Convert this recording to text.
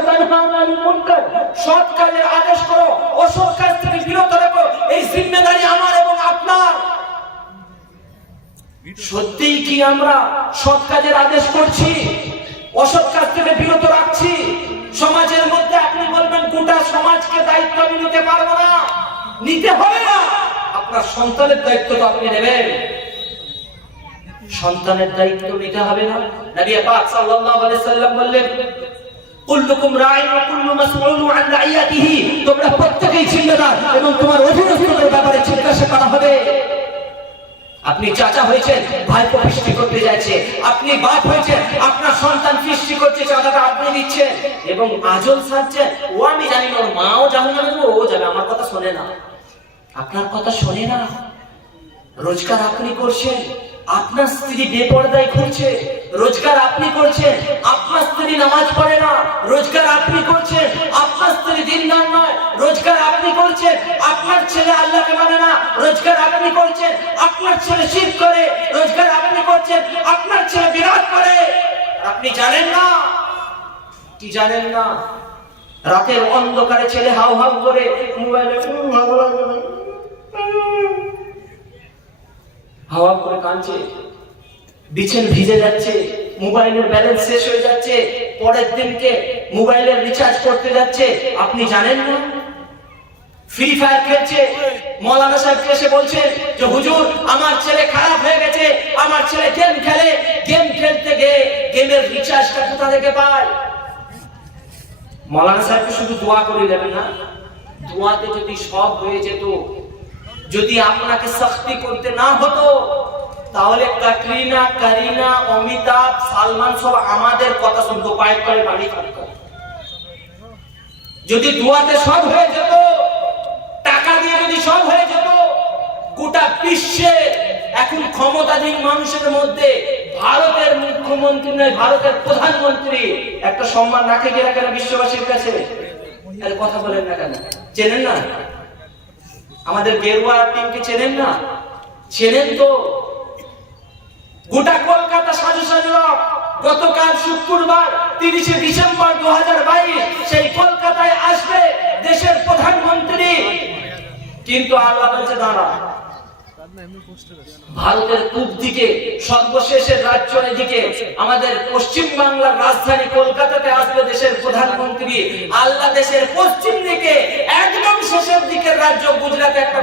ওয়া তানহা আনিল মুনকার, সৎ কাজের আদেশ করো, অসৎ কাজ থেকে বিরত রাখো। এই জিম্মেদারি আমার এবং আপনার। সত্যিই কি আমরা সৎ কাজের আদেশ করছি, অসৎ কাজ থেকে বিরত রাখছি? সমাজের মধ্যে আপনি বলবেন গোটা সমাজকে দায়িত্ব আমি নিতে পারবো না, নিতে হবে না। আপনার সন্তানের দায়িত্ব তো আপনি নেবেন, সন্তানের দায়িত্ব নিতে হবে না? নবী পাক সাল্লাল্লাহু আলাইহি সাল্লাম বললেন, কুল্লুকুম রাঈন ওয়া কুল্লু মাসউলুন আন রাইয়াতিহি, তোমরা প্রত্যেকেই জিম্মেদার এবং তোমার অধীনস্থদের ব্যাপারে জিজ্ঞাসা করা হবে। আপনি চাচা হয়েছেন, ভাইপো ফিস্টি করতে যাচ্ছে, আপনি বাপ হয়েছেন, আপনার সন্তান ফিস্টি করছে, চাঁদাটা আপনি দিচ্ছেন এবং আজল সাজছেন। ও আমি জানি না, ওর মাও জাহান্নামে যাবে, ও যাবে, আমার কথা শোনে না, আপনার কথা শোনে না। রোজগার আপনি করছেন, আপনার স্ত্রী বেপরদায় ঘুরছে, রোজগার আপনি করছেন, আপনার স্ত্রী নামাজ পড়ে না, রোজগার আপনি করছেন, আপনার স্ত্রী দিনদার নয়, রোজগার আপনি করছেন, আপনার ছেলে আল্লাহকে মানে না, রোজগার আপনি করছেন, আপনার ছেলে শিরক করে, রোজগার আপনি করছেন, আপনার ছেলে বিরাট করে। আপনি জানেন না, কি জানেন না? রাতের অন্ধকারে ছেলে হাউ হাউ করে মোবাইলে ভালো লাগে না, হাওয়া করে কাঁদছে, বিছানা ভিজে যাচ্ছে, মোবাইলের ব্যালেন্স শেষ হয়ে যাচ্ছে, পরের দিনকে মোবাইলের রিচার্জ করতে যাচ্ছে। আপনি জানেন না? ফ্রি ফায়ার খেলছে, মৌলানা সাহেব এসে বলছে যে হুজুর আমার ছেলে খারাপ হয়ে গেছে, আমার ছেলে গেম খেলে, গেম খেলতে গিয়ে গেমের রিচার্জটা কোথা থেকে পায়? মৌলানা সাহেবকে শুধু দোয়া করে দেবেন না, দোয়াতে যদি সব হয়ে যেত, যদি আপনাকে সখতি করতে না হতো, তাহলে ক্যাটরিনা, কারিনা, অমিতাভ, সালমান সব আমাদের কথা শুনতো, পায়ের তলে বাড়ি থাকতো। যদি দোয়াতে সব হয়ে যেত, টাকা দিয়ে যদি সব হয়ে যেত, গোটা বিশ্বে এখন ক্ষমতাধীন মানুষের মধ্যে ভারতের মুখ্যমন্ত্রী নয়, ভারতের প্রধানমন্ত্রী একটা সম্মান রাখে কি রাখে না বিশ্ববাসীর কাছে? এর কথা বলেন না কেন? চেনেন না? আমাদের গেরুয়া টিমকে চেনেন না? চেনেন তো? গোটা কলকাতা সাজু সাজু লোক। গতকাল শুক্রবার 30শে ডিসেম্বর 2022 সেই কলকাতায় আসবে দেশের প্রধানমন্ত্রী, কিন্তু আল্লাহ বলছে দাঁড়া, ভারতের পূব দিকে সর্বশেষের রাজ্য এদিকে আমাদের পশ্চিম বাংলার রাজধানী কলকাতাতে আসবে দেশের প্রধানমন্ত্রী। আল্লাহ দেশের পশ্চিম দিকে একদম শেষের দিকের রাজ্য গুজরাটে একটা